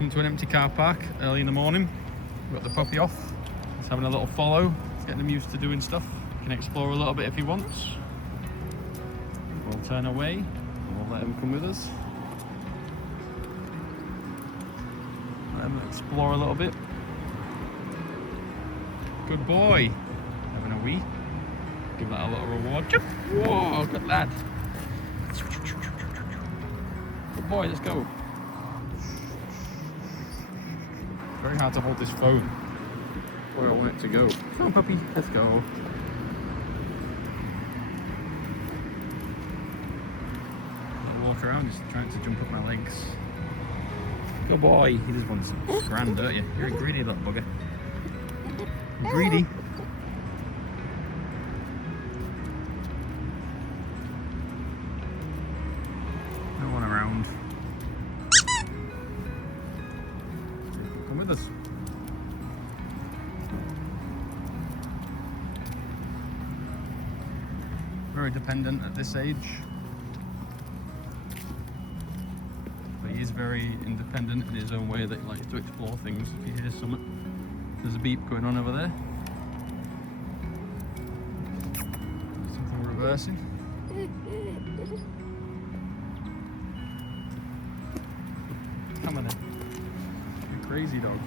Come to an empty car park early in the morning. We've got the puppy off. He's having a little follow. He's getting him used to doing stuff. He can explore a little bit if he wants. We'll turn away and we'll let him come with us. Let him explore a little bit. Good boy. Having a wee. Give that a little reward. Whoa, good lad. Good boy, let's go. Very hard to hold this phone where I want it to go. Come on, puppy, let's go. Walk around, just trying to jump up my legs. Good boy. He just wants grand, don't you? You're a greedy little bugger. Greedy. No one around. Come with us. Very dependent at this age. But he is very independent in his own way, that he likes to explore things. If he hears something, there's a beep going on over there. Something reversing. Come on then. You crazy dog.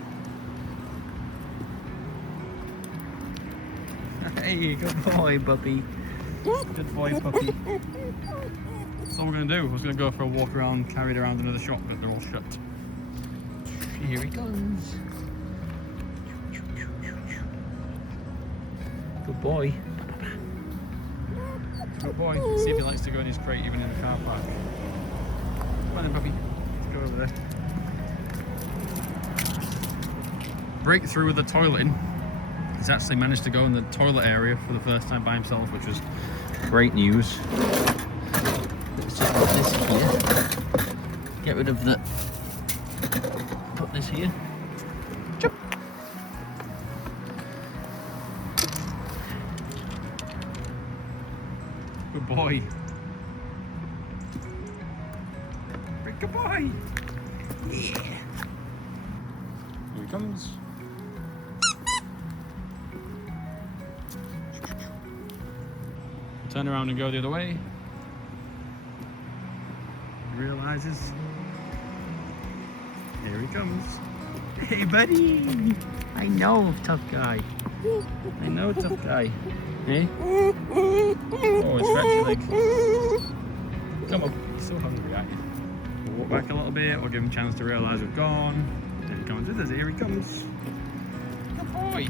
Hey, good boy, puppy. Good boy, puppy. That's all we're going to do. I was going to go for a walk around, carried around another shop, but they're all shut. Here he comes. Good boy. Good boy. Let's see if he likes to go in his crate even in the car park. Come on then, puppy. Let's go over there. Breakthrough with the toileting. He's actually managed to go in the toilet area for the first time by himself, which was great news. Let's just put this here. Get rid of the... Put this here. Chop. Good boy. Good boy. Yeah. Here he comes. Turn around and go the other way. He realizes. Here he comes. Hey, buddy. I know, tough guy. I know, tough guy. Hey? Oh, stretch your leg. Come on. He's so hungry, aren't you? We'll walk back a little bit. We'll give him a chance to realize we've gone. Here he comes with us. Here he comes. Good boy.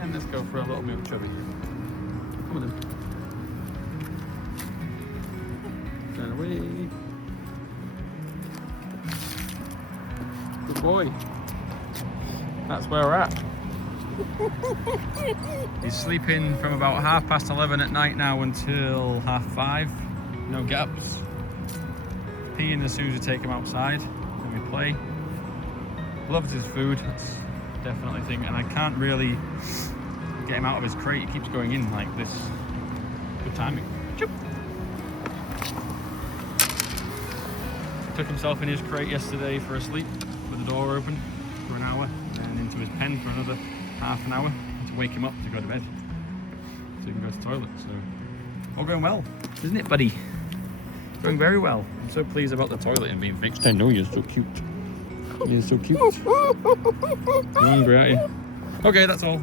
And let's go for a little mooch over here. Come on then. Turn away. Good boy. That's where we're at. He's sleeping from about 11:30 at night now until 5:30. No get-ups. Peeing as soon as we take him outside and we play. Loves his food. That's definitely a thing. And I can't really get him out of his crate. He keeps going in like this. Good timing. Choop. Took himself in his crate yesterday for a sleep with the door open for an hour, and then into his pen for another half an hour to wake him up to go to bed so he can go to the toilet. So all going well, isn't it, buddy? Going very well. I'm so pleased about the toilet and being fixed. I know, you're so cute. You're so cute. You're hungry, aren't you? Okay, that's all.